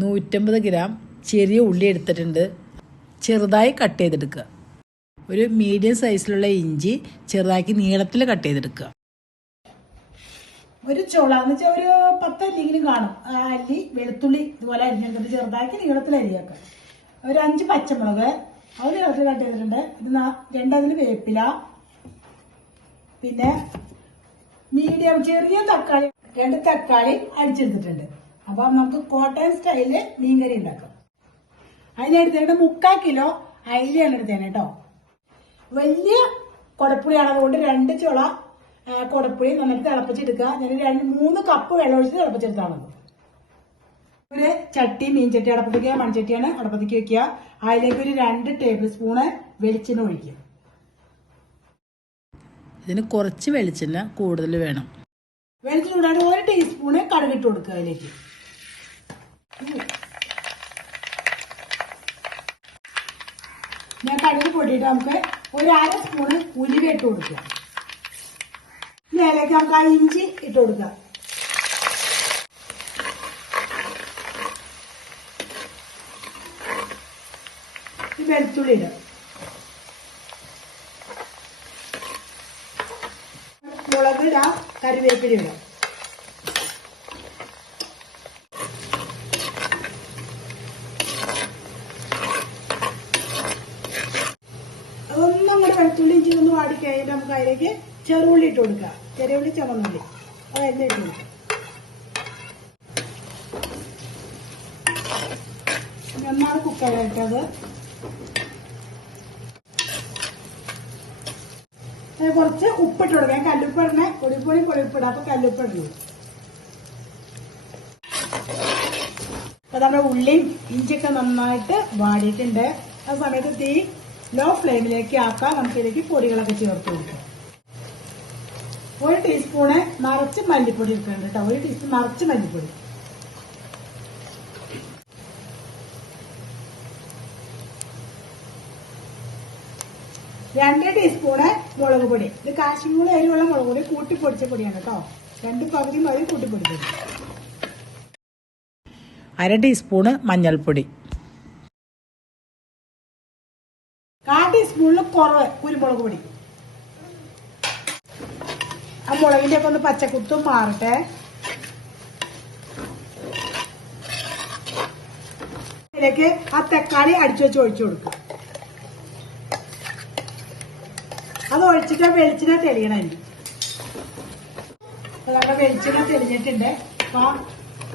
നൂറ്റമ്പത് ഗ്രാം ചെറിയ ഉള്ളി എടുത്തിട്ടുണ്ട്. ചെറുതായി കട്ട് ചെയ്തെടുക്കുക. ഒരു മീഡിയം സൈസിലുള്ള ഇഞ്ചി ചെറുതാക്കി നീളത്തിൽ കട്ട് ചെയ്തെടുക്കുക. ഒരു ചോള എന്ന് വെച്ചാൽ ഒരു പത്ത് അല്ലെങ്കിലും കാണും. അല്ലി വെളുത്തുള്ളി ഇതുപോലെ അരിഞ്ഞെടുത്തിട്ട് ചെറുതാക്കി നീളത്തിൽ അരിയാക്കുക. ഒരു അഞ്ച് പച്ചമുളക് അത് നീളത്തിൽ കട്ട് ചെയ്തിട്ടുണ്ട്. ഇത് രണ്ടതിന് വേപ്പില പിന്നെ മീഡിയം ചെറിയ തക്കാളി രണ്ട് തക്കാളി അടിച്ചെടുത്തിട്ടുണ്ട് അപ്പൊ നമുക്ക് കോട്ടയം സ്റ്റൈലിൽ മീൻകറി ഉണ്ടാക്കാം. അതിനെടുത്തേട്ട് മുക്കാൽ കിലോ അയിലയാണ് എടുത്തേനെ കേട്ടോ. വലിയ കുടപ്പുളി അളവ് കൊണ്ട് രണ്ട് ചുള കുടപ്പുളി നന്നായിട്ട് തിളപ്പിച്ചെടുക്കുക. ഞാൻ രണ്ട് മൂന്ന് കപ്പ് വെള്ളം ഒഴിച്ച് തിളപ്പിച്ചെടുത്താൽ മതി. ഒരു ചട്ടി മീൻചട്ടി അടപ്പത്തേക്ക് മൺചട്ടിയാണ് അടപ്പത്തേക്ക് വെക്കുക. അതിലേക്ക് ഒരു രണ്ട് ടേബിൾ സ്പൂണ് വെളിച്ചെണ്ണ ഒഴിക്കുക. ഇതിന് കുറച്ച് വെളിച്ചെണ്ണ കൂടുതൽ വേണം. വെളിച്ചെണ്ണ കൂടാണ്ട് ഒരു ടീസ്പൂണ് കടുകിട്ട് കൊടുക്കുക അതിലേക്ക്. ഞാൻ കടുക് പൊട്ടിയിട്ട് നമുക്ക് ഒരു അര സ്പൂണ് ഉലുവ ഇട്ട് കൊടുക്കുക അതിലേക്ക് നമുക്ക് ആ ഇഞ്ചി ഇട്ട് കൊടുക്കുക ഈ വെളുത്തുള്ളി ഇടുക മുളക് ഇടാം കറിവേപ്പില ഇടാം. അതൊന്നും അങ്ങോട്ട് വെളുത്തുള്ളി ഇഞ്ചി ഒന്ന് വാടി കഴിഞ്ഞിട്ട് നമുക്ക് അതിലേക്ക് ചെറുള്ളി ഇട്ട് കൊടുക്കുക. ചെറിയുള്ളി ചുമന്നുള്ളി. അത് എല്ലാം ഇട്ട് കൊടുക്കുക. നന്നാണ് കുക്കറിലിട്ടത് കുറച്ച് ഉപ്പിട്ട് കൊടുക്കാം കല്ലുപ്പ് ഇടണേ. പൊടിപ്പൊടി പൊടിപ്പിടാം അപ്പൊ കല്ലുപ്പ് ഇടുന്നു അപ്പൊ നമ്മുടെ ഉള്ളിയും ഇഞ്ചിയൊക്കെ നന്നായിട്ട് വാടിയിട്ടുണ്ട്. ആ സമയത്ത് തീ ലോ ഫ്ലെയിമിലേക്ക് ആക്കാം. നമുക്ക് ഇതിലേക്ക് പൊടികളൊക്കെ ചേർത്ത് കൊടുക്കാം. ഒരു ടീസ്പൂണ് നിറച്ച് മല്ലിപ്പൊടി എടുക്കുന്നുണ്ട് കേട്ടോ. ഒരു ടീസ്പൂൺ നിറച്ച് മല്ലിപ്പൊടി. രണ്ട് ടീസ്പൂണ് മുളക് പൊടി. ഇത് കാശ്മീർ അരിവുള്ള മുളക് പൊടി കൂട്ടി പൊടിച്ച പൊടിയാണ് കേട്ടോ. രണ്ട് പകുതി മുളക് കൂട്ടി പൊടിച്ചത്. അര ടീസ്പൂണ് മഞ്ഞൾപ്പൊടി. കുറവ്. കുരുമുളക് പൊടി. ആ മുളകിന്റെ ഒക്കെ ഒന്ന് പച്ചക്കുത്തും മാറട്ടെ. ഇതിലേക്ക് ആ തക്കാളി അടിച്ചു വെച്ച് ഒഴിച്ചു കൊടുക്കുക അത് ഒഴിച്ചിട്ട് വെളിച്ചിനെ തെളിയണം നമ്മുടെ വെളിച്ചെണ്ണ തെളിഞ്ഞിട്ടുണ്ട്. അപ്പൊ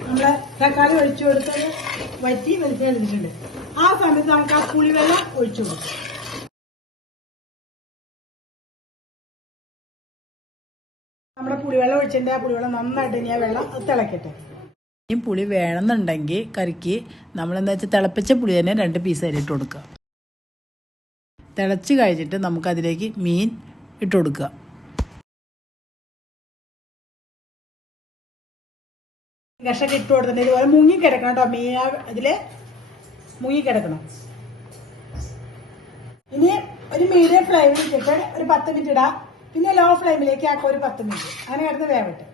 നമ്മൾ തക്കാളി ഒഴിച്ചു കൊടുത്തത് വറ്റി വെളിച്ചെണ്ണ തെളിഞ്ഞിട്ടുണ്ട്. ആ സമയത്ത് നമുക്ക് ആ പുളിവെള്ളം ഒഴിച്ചു കൊടുക്കാം. നമ്മുടെ പുളിവെള്ളം ഒഴിച്ചിട്ട് ആ പുളിവെള്ളം നന്നായിട്ട് ഇനി ആ വെള്ളം തിളക്കട്ടെ. ഇനിയും പുളി വേണമെന്നുണ്ടെങ്കിൽ കറിക്ക് നമ്മളെന്താ വെച്ചാൽ തിളപ്പിച്ച പുളി തന്നെ രണ്ട് പീസ് അരിയിട്ട് കൊടുക്കുക. തിളച്ച് കഴിഞ്ഞിട്ട് നമുക്കതിലേക്ക് മീൻ ഇട്ട് കൊടുക്കുക. കഷൊക്കെ ഇട്ട് കൊടുത്തിട്ട് ഇതുപോലെ മുങ്ങി കിടക്കണം കേട്ടോ. മീൻ ആ ഇതിൽ മുങ്ങി കിടക്കണം. ഇനി ഒരു മീഡിയം ഫ്ലെയിമിൽ ഇട്ടിട്ട് ഒരു പത്ത് മിനിറ്റ് ഇടാം. പിന്നെ ലോ ഫ്ലെയിമിലേക്ക് ആക്കുക ഒരു പത്ത് മിനിറ്റ് അങ്ങനെ കിടന്ന് വേവട്ടെ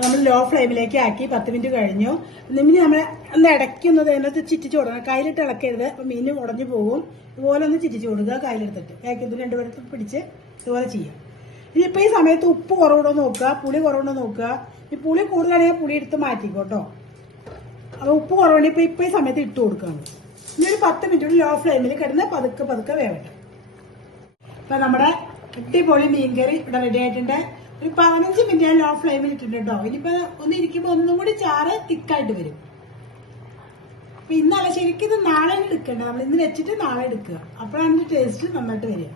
നമ്മൾ ലോ ഫ്ലെയിമിലേക്ക് ആക്കി പത്ത് മിനിറ്റ് കഴിഞ്ഞു. ഇനി നമ്മൾ ഒന്ന് ഇടയ്ക്കുന്നത് അതിനകത്ത് ചിറ്റിച്ച് കൊടുക്കണം കയ്യിലിട്ട് ഇളക്കരുത്. അപ്പൊ മീൻ ഉടഞ്ഞു പോകും ഇതുപോലെ ഒന്ന് ചിറ്റിച്ച് കൊടുക്കുക കയ്യിലെടുത്തിട്ട്. ഇത് രണ്ടുപേരത്തും പിടിച്ച് ഇതുപോലെ ചെയ്യാം. ഇനിയിപ്പോ ഈ സമയത്ത് ഉപ്പ് കുറവുണ്ടോ നോക്കുക. പുളി കുറവുണ്ടോ നോക്കുക. ഈ പുളി കൂടുതലാണെങ്കിൽ പുളി എടുത്ത് മാറ്റിക്കോട്ടോ അപ്പൊ ഉപ്പ് കുറവുണ്ടെങ്കിൽ ഇപ്പൊ ഇപ്പൊ ഈ സമയത്ത് ഇട്ട് കൊടുക്കുകയാണ് ഇനി ഒരു പത്ത് മിനിറ്റ് ലോ ഫ്ലെയിമിൽ കിടന്ന് പതുക്കെ പതുക്കെ വേവട്ടെ അപ്പൊ നമ്മുടെ അടിപൊളി മീൻകറി. ഇവിടെ റെഡി ആയിട്ടുണ്ട്. ഒരു പതിനഞ്ച് മിനിറ്റ് ലോ ഫ്ലെയിമിൽ ഇട്ടിട്ടുണ്ട് കേട്ടോ ഇനിയിപ്പോ ഒന്ന് ഇരിക്കുമ്പോ ഒന്നും കൂടി ചാറ് തിക്കായിട്ട് വരും. അപ്പൊ ഇന്നല്ല ശരിക്കും ഇത് നാളെ എടുക്കണ്ട. നമ്മൾ ഇന്ന് വെച്ചിട്ട് നാളെ എടുക്കുക. അപ്പോഴാണ് ടേസ്റ്റ് നന്നായിട്ട് വരിക.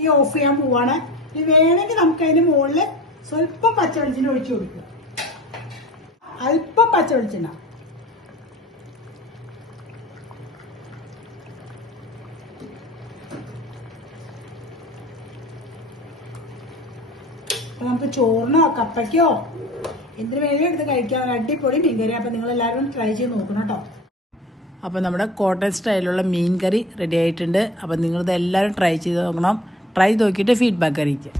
ഈ ഓഫ് ചെയ്യാൻ പോവാണ്. ഇനി വേണമെങ്കിൽ നമുക്ക് അതിന് മുകളിൽ സ്വല്പം പച്ചവെളിച്ചിന് ഒഴിച്ചു കൊടുക്കുക. അല്പം പച്ച അപ്പൊ നമുക്ക് ചോറിനോ കപ്പയ്ക്കോ എന്തിനു വേണമെങ്കിലും എടുത്ത് കഴിക്കാം. ഒരു അടിപൊളി മീൻകറി അപ്പൊ നിങ്ങൾ എല്ലാവരും ട്രൈ ചെയ്ത് നോക്കണം കേട്ടോ. അപ്പോൾ നമ്മുടെ കോട്ടൺ സ്റ്റൈലുള്ള മീൻ കറി റെഡി ആയിട്ടുണ്ട്. അപ്പോൾ നിങ്ങളിത് എല്ലാവരും ട്രൈ ചെയ്ത് നോക്കണം. ട്രൈ നോക്കിയിട്ട് ഫീഡ്ബാക്ക് അറിയിക്കുക